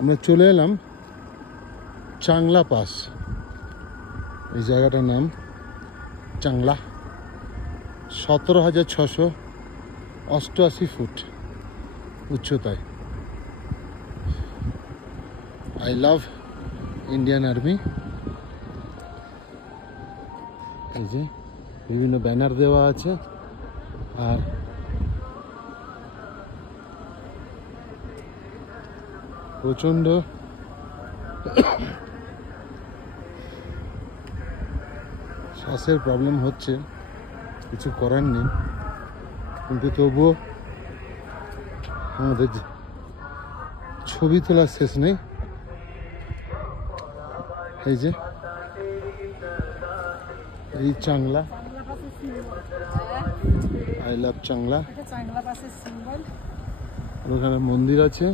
আমরা চলে এলাম চাংলা পাস। এই জায়গাটার নাম চাংলা। 17,688 ফুট উচ্চতায়। I love Indian army. এই যে বিভিন্ন ব্যানার দেওয়া আছে, আর প্রচণ্ড শ্বাসের প্রবলেম হচ্ছে, কিছু করার নেই, কিন্তু তবুও আমাদের ছবি তোলার শেষ নেই। এই যে এই চাংলা, আই লাভ চাংলা। ওখানে মন্দির আছে,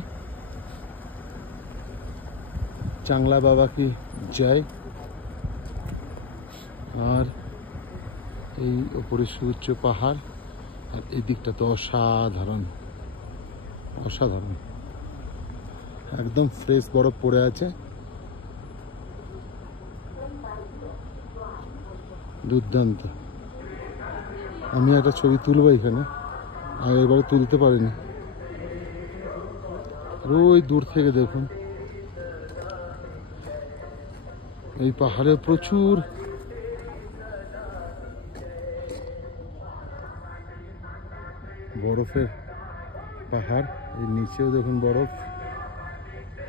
চাংলা বাবা কি জয়। আর এই ওপরে সুউচ্চ পাহাড়, আর এই দিকটা তো অসাধারণ অসাধারণ, একদম ফ্রেশ বরফ পড়ে আছে, দুর্দান্ত। আমি একটা ছবি তুলবো এখানে, আগের বারে তুলতে পারিনি। আর ওই দূর থেকে দেখুন, এই পাহাড়ে প্রচুর বরফের পাহাড়। এই নিচেও দেখুন বরফ,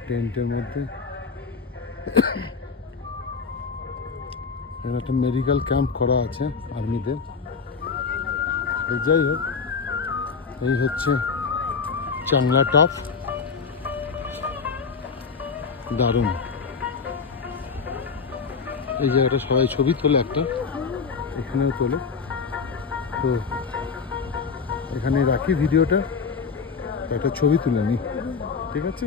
টেন্টের মধ্যে। এখানে একটা মেডিকেল ক্যাম্প করা আছে আর্মিদের। যাই হোক, এই হচ্ছে চাংলা টপ। দারুণ এই জায়গাটা, সবাই ছবি তোলে, একটা এখানেও তোলে। তো এখানে রাখি ভিডিওটা, একটা ছবি তুলে নিই, ঠিক আছে।